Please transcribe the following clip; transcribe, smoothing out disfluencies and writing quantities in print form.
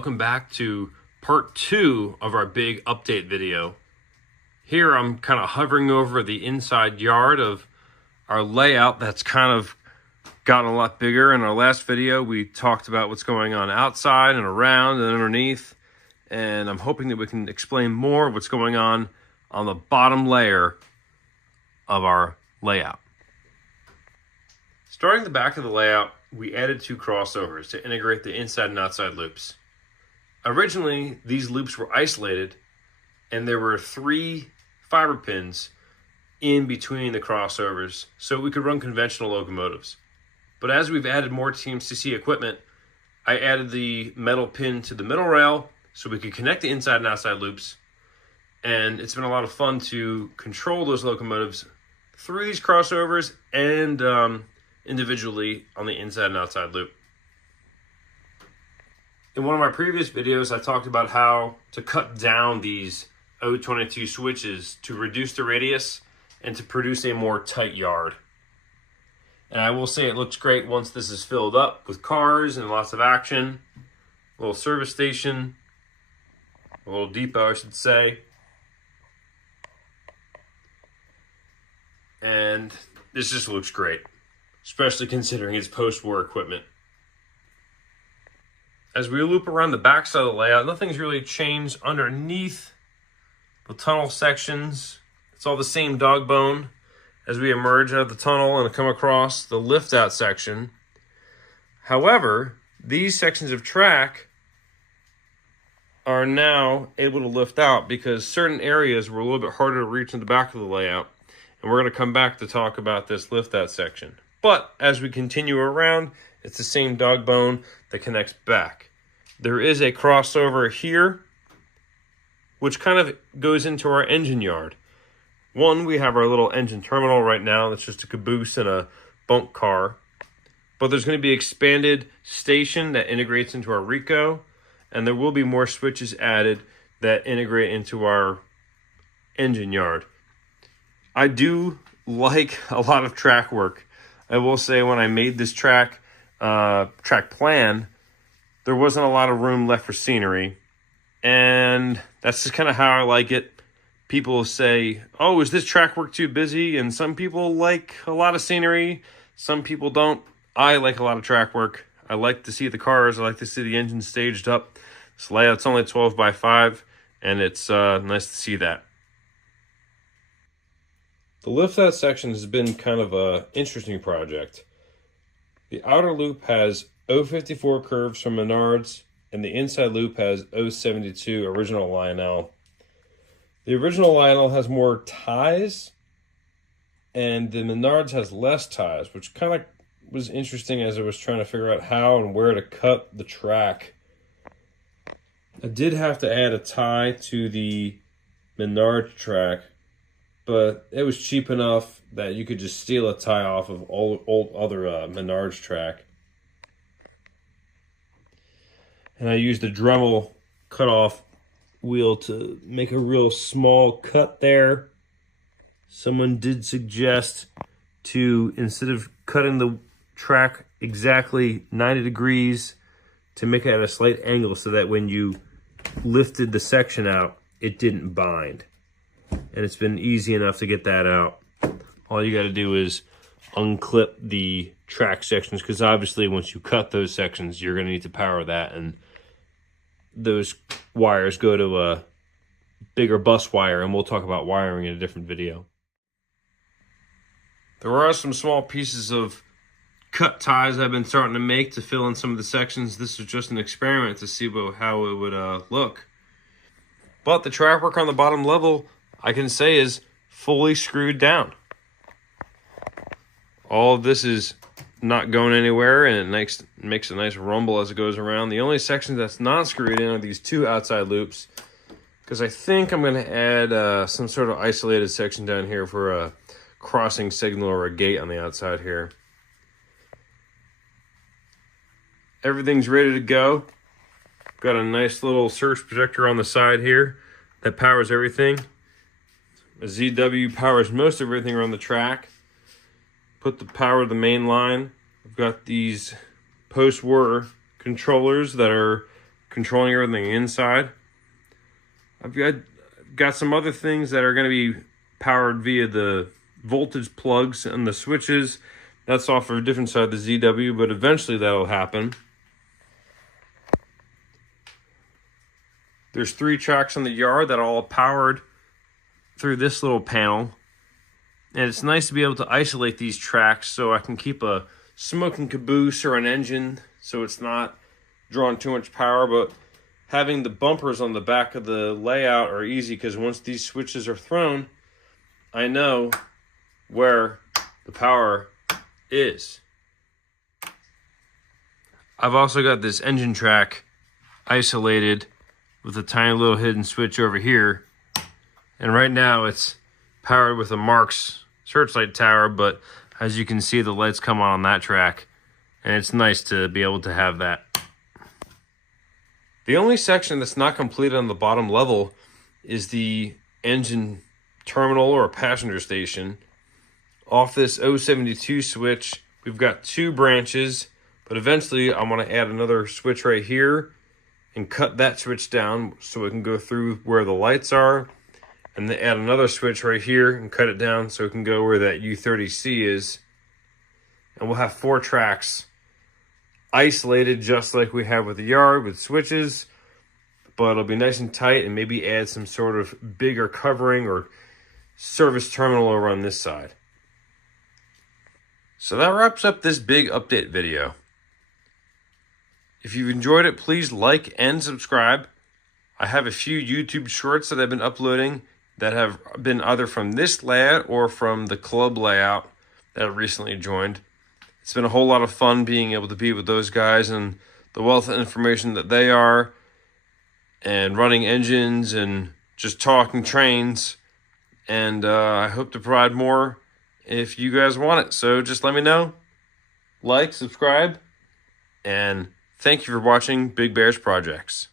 welcome back to part 2 of our big update video. Here I'm kind of hovering over the inside yard of our layout that's kind of gotten a lot bigger. In our last video we talked about what's going on outside and around and underneath, and I'm hoping that we can explain more of what's going on the bottom layer of our layout. Starting the back of the layout, we added 2 crossovers to integrate the inside and outside loops. Originally, these loops were isolated, and there were 3 fiber pins in between the crossovers, so we could run conventional locomotives. But as we've added more TMCC equipment, I added the metal pin to the middle rail so we could connect the inside and outside loops, and it's been a lot of fun to control those locomotives through these crossovers and individually on the inside and outside loop. In one of my previous videos, I talked about how to cut down these O22 switches to reduce the radius and to produce a more tight yard. And I will say it looks great once this is filled up with cars and lots of action. A little service station, a little depot I should say. And this just looks great, especially considering it's post-war equipment. As we loop around the back side of the layout, nothing's really changed underneath the tunnel sections. It's all the same dog bone as we emerge out of the tunnel and come across the lift out section. However, these sections of track are now able to lift out because certain areas were a little bit harder to reach in the back of the layout. And we're going to come back to talk about this lift out section. But as we continue around, it's the same dog bone that connects back. There is a crossover here, which kind of goes into our engine yard. One, we have our little engine terminal right now. That's just a caboose and a bunk car. But there's going to be an expanded station that integrates into our Rico, and there will be more switches added that integrate into our engine yard. I do like a lot of track work. I will say when I made this track plan, there wasn't a lot of room left for scenery. And that's just kind of how I like it. People say, oh, is this track work too busy? And some people like a lot of scenery. Some people don't. I like a lot of track work. I like to see the cars. I like to see the engine staged up. This layout's only 12 by 5, and it's nice to see that. The lift out section has been kind of an interesting project. The outer loop has 054 curves from Menards, and the inside loop has 072 original Lionel. The original Lionel has more ties, and the Menards has less ties, which kind of was interesting as I was trying to figure out how and where to cut the track. I did have to add a tie to the Menards track, but it was cheap enough that you could just steal a tie off of old other Menards track. And I used a Dremel cutoff wheel to make a real small cut there. Someone did suggest to, instead of cutting the track exactly 90 degrees, to make it at a slight angle so that when you lifted the section out, it didn't bind. And it's been easy enough to get that out. All you got to do is unclip the track sections, because obviously once you cut those sections, you're going to need to power that, and those wires go to a bigger bus wire, and we'll talk about wiring in a different video. There are some small pieces of cut ties I've been starting to make to fill in some of the sections. This was just an experiment to see how it would look. But the track work on the bottom level, I can say, is fully screwed down. All of this is not going anywhere, and it makes a nice rumble as it goes around. The only section that's not screwed in are these 2 outside loops, because I think I'm going to add some sort of isolated section down here for a crossing signal or a gate on the outside here. Everything's ready to go. Got a nice little surge projector on the side here that powers everything. A ZW powers most of everything around the track. Put the power of the main line. I've got these post-war controllers that are controlling everything inside. I've got some other things that are going to be powered via the voltage plugs and the switches. That's off of a different side of the ZW, but eventually that'll happen. There's 3 tracks on the yard that are all powered through this little panel. And it's nice to be able to isolate these tracks so I can keep a smoking caboose or an engine so it's not drawing too much power. But having the bumpers on the back of the layout are easy because once these switches are thrown, I know where the power is. I've also got this engine track isolated with a tiny little hidden switch over here. And right now it's powered with a Marks searchlight tower, but as you can see, the lights come on that track, and it's nice to be able to have that. The only section that's not completed on the bottom level is the engine terminal or passenger station. Off this 072 switch, we've got 2 branches, but eventually I want to add another switch right here and cut that switch down so it can go through where the lights are, and then add another switch right here and cut it down so it can go where that U30C is. And we'll have 4 tracks isolated just like we have with the yard with switches, but it'll be nice and tight, and maybe add some sort of bigger covering or service terminal over on this side. So that wraps up this big update video. If you've enjoyed it, please like and subscribe. I have a few YouTube shorts that I've been uploading that have been either from this layout or from the club layout that I recently joined. It's been a whole lot of fun being able to be with those guys and the wealth of information that they are, and running engines and just talking trains. And I hope to provide more if you guys want it. So just let me know. Like, subscribe, and thank you for watching Big Bear's Projects.